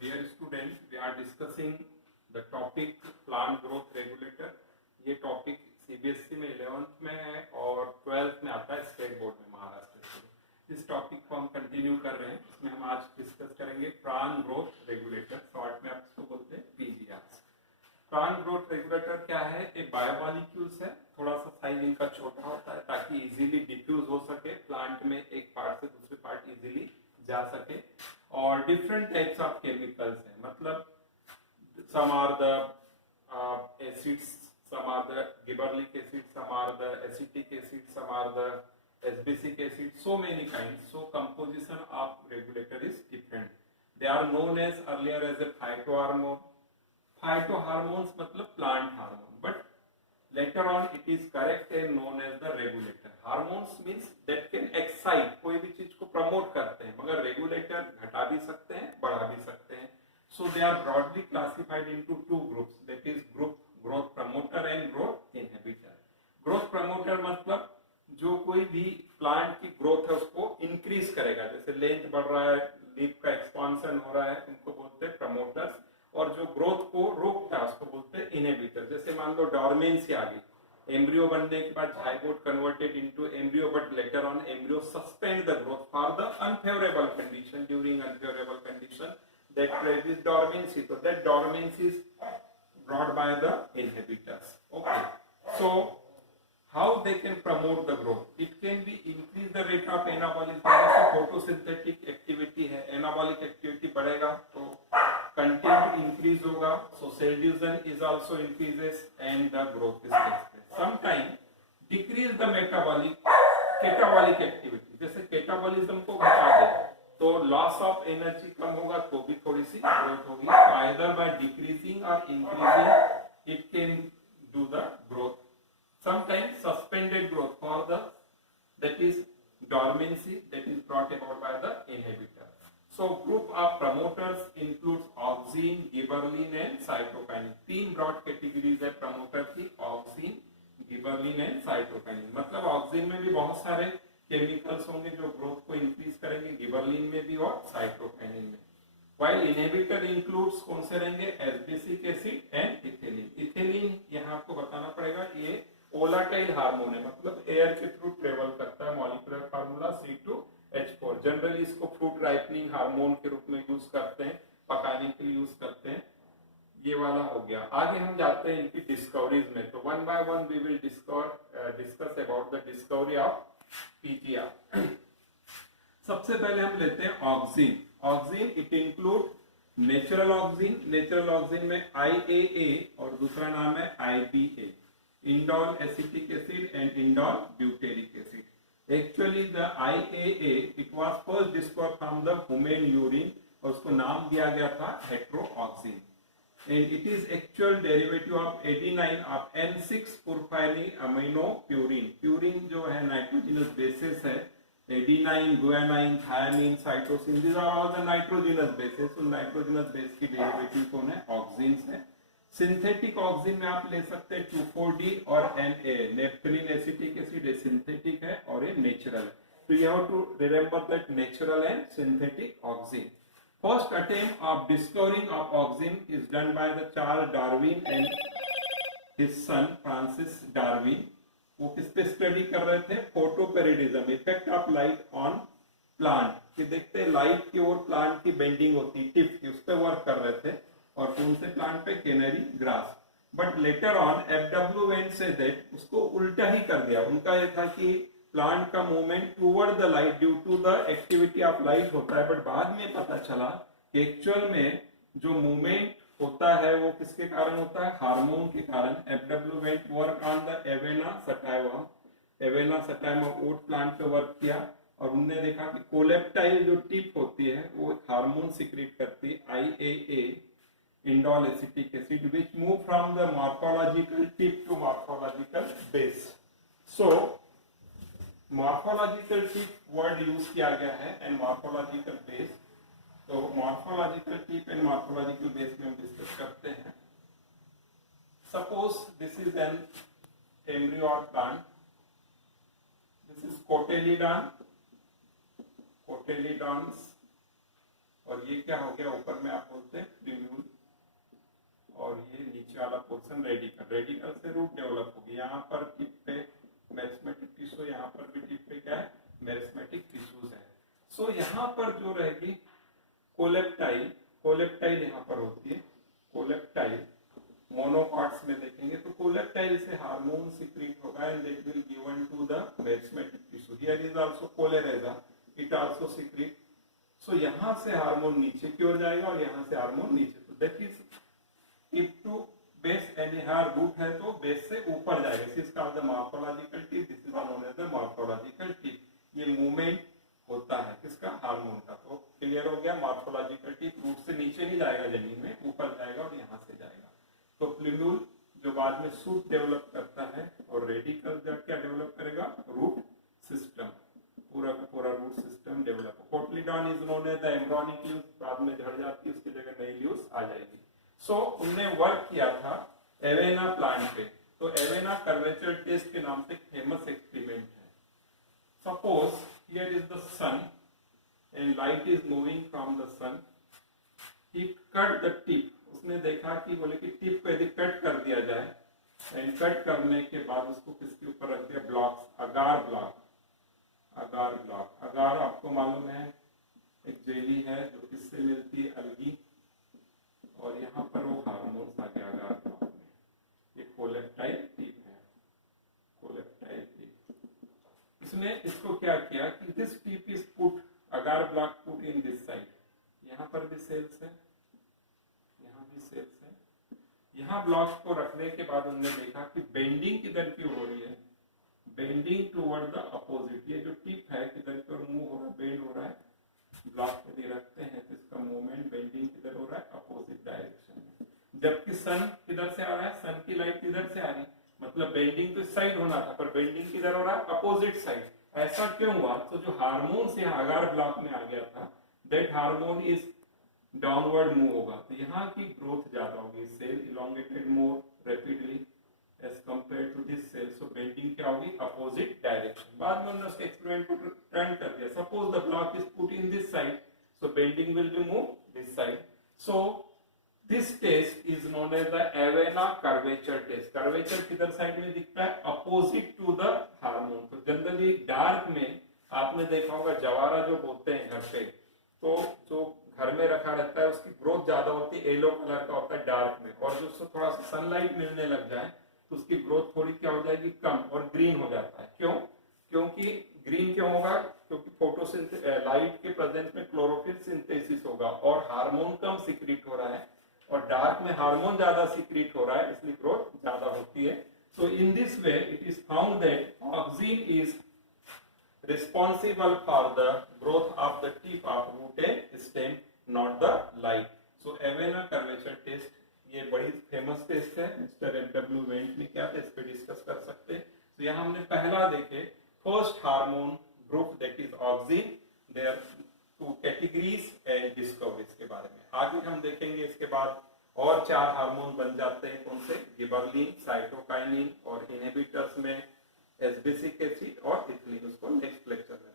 dear students, we are discussing the topic plant growth regulator. ये topic CBSE में 11th में है और 12th में आता है स्टेट बोर्ड में महाराष्ट्र से। इस टॉपिक को हम कंटिन्यू कर रहे हैं। इसमें हम आज डिस्कस करेंगे प्लांट ग्रोथ रेगुलेटर, शॉर्ट में आप इसको बोलते हैं पीजीआर। प्लांट ग्रोथ रेगुलेटर क्या है? एक बायोमॉलिक्यूल्स है, थोड़ा सा साइज इनका छोटा होता है ताकि इजीली डिफ्यूज हो सके, प्लांट में एक पार्ट से दूसरे पार्ट इजीली जा सके। और डिफरेंट टाइप्स ऑफ केमिकल्स हैं, मतलब some are the acids, some are the gibberellic acid, some are the acetic acid, some are the asbestic acid, so many kinds. So composition of regulator is different. They are known as earlier as a phytohormone. Phytohormones मतलब plant hormone, but later on it is correctly known as the regulator. Hormones means that can excite, कोई भी चीज को promote करते हैं, मगर regulator घटा भी सकते हैं, बढ़ा भी सकते हैं. So they are broadly classified into two groups, that is growth promoter and growth inhibitor. Growth promoter मतलब जो कोई भी प्लांट की ग्रोथ है उसको इंक्रीज करेगा, जैसे लेंथ बढ़ रहा है, लीफ का एक्सपांशन हो रहा है, उनको बोलते हैं प्रमोटर्स। और जो ग्रोथ को रोकता है उसको बोलते हैं इनहिबिटर। जैसे मान लो डॉर्मेंसी आ गई, एम्ब्रियो बनने के बाद zygote converted into embryo, but later on embryo suspend the growth for the unfavourable condition, during unfavourable condition that causes dormancy. So that dormancy is brought by the inhibitors. Okay. So how they can promote the growth? It can be increase the rate of anabolic. जैसे photosynthetic activity है, anabolic activity बढ़ेगा तो content increase होगा, so cell division is also increases and the growth is takes place. Sometimes decrease the catabolic activity. जैसे catabolism को घटा दे तो loss of energy कम होगा तो भी थोड़ी सी ग्रोथ होगी। आइदर बाय डिक्रीजिंग और increasing it can do the growth. Sometimes suspended growth for the that is dormancy that is brought about by the inhibitor. So group of promoters includes auxin, gibberellin and cytokinin. तीन broad categories है promoter की, auxin, gibberellin and cytokinin. मतलब auxin में भी बहुत सारे chemicals होंगे जो ग्रोथ को इंक्रीज करेंगे, गिबरलिन में भी और साइटोकाइनिन में। व्हाइल इनहिबिटर इंक्लूड्स कौन से रहेंगे? एस्बेसिक एसिड एंड इथेलिन। इथेलिन यहाँ आपको बताना पड़ेगा कि ये वोलेटाइल हार्मोन है, मतलब एयर के थ्रू ट्रेवल करता है। Molecular formula C2H4। जनरली इसको फ्रूट राइपनिंग हार्मोन के रूप में यूज करते हैं, पकाने के लिए यूज करते हैं। ये वाला हो गया। आगे हम जाते हैं इनकी डिस्कवरीज में, तो one by one we will discuss about the discovery of PGR. सबसे पहले हम लेते हैं auxin. Auxin it include natural auxin. Natural auxin में IAA और दूसरा नाम है IBA, indole acetic acid and indole butyric acid. Actually the IAA it was first discovered from the human urine और उसको नाम दिया गया था हेटेरोऑक्सिन। And it is actual derivative of adenine of N6 porphyrin aminopurine. Purine जो है nitrogenous bases है, adenine, guanine, thymine, cytosine, these are all the nitrogenous bases. तो nitrogenous base की derivative कौन है? ऑक्सिन्स है। सिंथेटिक ऑक्सिन में आप ले सकते हैं 2,4-D और Na। नेफ्थलीन एसिटिक एसिड है, सिंथेटिक है और ये नेचुरल है। तो you have to remember that natural and synthetic oxine. First attempt of discovering of oxine is done by the Charles Darwin and his son Francis Darwin. वो किस पे study कर रहे थे? Photoperiodism, effect of light on plant. कि देखते हैं light की ओर प्लांट की बेंडिंग होती, टिप की, उस पे वर्क कर रहे थे। और कौन से प्लांट पे? Canary grass. But later on FW went say that उसको उल्टा ही कर दिया। उनका ये था कि प्लांट का movement toward the light due to the activity of light होता है, बट बाद में पता चला कि एक्चुअल में जो मूवमेंट होता है वो किसके कारण होता है? हार्मोन के कारण। FW went work on the Avena sativa. Avena sativa oat plant पे वर्क किया और उन्होंने देखा कि कोलेप्टाइल जो टिप होती है वो हार्मोन सिक्रीट करती है, IAA, indole acetic acid, which move from the morphological tip to morphological base. So morphological tip word use किया गया है एंड मॉर्फोलॉजिकल बेस। तो morphological tip and morphological base में हम डिस्कस करते हैं। Suppose this is an embryo of plant, this is cotyledon, cotyledons, और ये क्या हो गया? ऊपर में आप बोलते सेक्शन रेडिकल, रेडिकल से रूट डेवलप होगी। यहाँ पर टिप पे मेरिस्मेटिक टिश्यू, यहाँ पर भी टिप पे क्या है, मेरिस्मेटिक टिश्यूज है। सो यहाँ पर जो रहेगी कोलेप्टाइल, कोलेप्टाइल यहाँ पर होती है। कोलेप्टाइल मोनोकॉट्स में देखेंगे तो कोलेप्टाइल से हार्मोन सिक्रीट होगा and that will given to the meristematic tissue. Here is also coleorhiza, it also secrete. So यहाँ से हार्मोन नीचे की ओर जाएगा और यहाँ से हार्मोन नीचे। तो that is if to base any her root है तो बेस से ऊपर जाएगा। This is called the morphological tip, this is known as the morphological tip. ये मूवमेंट होता है किसका, हार्मोन का। तो क्लियर हो गया, मॉर्फोलॉजिकल टिप रूट से नीचे नहीं जाएगा जमीन में, ऊपर जाएगा और यहाँ से जाएगा। तो प्लूम्यूल जो बाद में सूट डेवलप करता है और रेडिकल क्या डेवलप करेगा, रूट सिस्टम, पूरा का पूरा root system develop. Cotyledon is known as the embryonic leaves, बाद में झड़ जाती है, उसकी जगह नई लीव्स आ जाएगी। सो उन्होंने वर्क किया था एवेना प्लांट पे। तो एवेना कर्वेचर टेस्ट के नाम से फेमस एक्सपेरिमेंट है। Suppose here is the sun and light is moving from the sun, he cut the tip. उसने देखा कि बोले कि टिप को यदि कट कर दिया जाए एंड कट करने के बाद उसको किसके ऊपर रख दिया, ब्लॉक्स, अगार ब्लॉक। अगार ब्लॉक, अगार आपको मालूम है एक जेली है जो किससे मिलती है, अलगी, और यहाँ पर वो हार्मोन्स आ गया अगार ब्लॉक में। ये कोलेप्टाइल टिप है, कोलेप्टाइल टिप। इसने इसको क्या किया कि this tip is put, agar block put in this side. यहाँ पर भी सेल्स है, यहाँ भी सेल्स है। यहाँ ब्लॉक को रखने के बाद उन्होंने देखा कि बेंडिंग किधर की हो रही है, बेंडिंग टुवर्ड द अपोजिट। ये जो टिप है किधर की ओर मूव हो रहा है, बेंड हो रहा है। ब्लॉक यदि रखते हैं तो इसका मूवमेंट बेंडिंग किधर हो रहा है, अपोजिट डायरेक्शन में। जबकि सन किधर से आ रहा है, सन की लाइट किधर से आ रही, मतलब बेंडिंग तो इस साइड होना था पर बेंडिंग किधर हो रहा है, अपोजिट साइड। ऐसा क्यों हुआ, तो जो हार्मोन यहाँ अगार ब्लॉक में आ गया था, that hormone is downward move होगा। तो यहाँ की ग्रोथ ज्यादा होगी, cell elongated more rapidly as compare to this cell. So bending क्या होगी, अपोजिट डायरेक्शन। बाद में उन्होंने उसके एक्सपेरिमेंट को टर्न कर दिया। Suppose the block is put in this side, so bending will be move this side. So this test is known as the Avena curvature test. Curvature किधर साइड में दिखता है, अपोजिट टू द हार्मोन। तो generally dark में आपने देखा होगा जवारा जो बोते हैं घर पे, तो जो घर में रखा रहता है उसकी ग्रोथ ज्यादा होती है, येलो कलर का होता है डार्क में, और जो उसको थोड़ा सा सनलाइट मिलने लग जाए तो उसकी ग्रोथ थोड़ी क्या हो जाएगी, कम, और ग्रीन हो जाता है। क्यों, क्योंकि ग्रीन क्यों होगा, क्योंकि फोटोसिंथेसिस, लाइट के प्रेजेंस में क्लोरोफिल सिंथेसिस होगा और हार्मोन कम सिक्रीट हो रहा है, और डार्क में हार्मोन ज्यादा सिक्रीट हो रहा है, इसलिए ग्रोथ ज्यादा होती है। So in this way it is found that auxin is responsible for the growth of the tip of rooted stem, not the light. So Avena curvature test ये बड़ी फेमस टेस्ट है। मिस्टर एमडब्ल्यू वेंट ने क्या था, इस पे discuss कर सकते हैं। तो यहाँ हमने पहला देखे first hormone group that is auxin, there two categories and discoveries के बारे में आगे हम देखेंगे। इसके बाद और 4 हार्मोन बन जाते हैं, कौन से, गिबरलिन, साइटोकाइनिन, और इनहिबिटर्स में एसबीसिक एसिड और इथिलीन। उसको नेक्स्ट लेक्चर में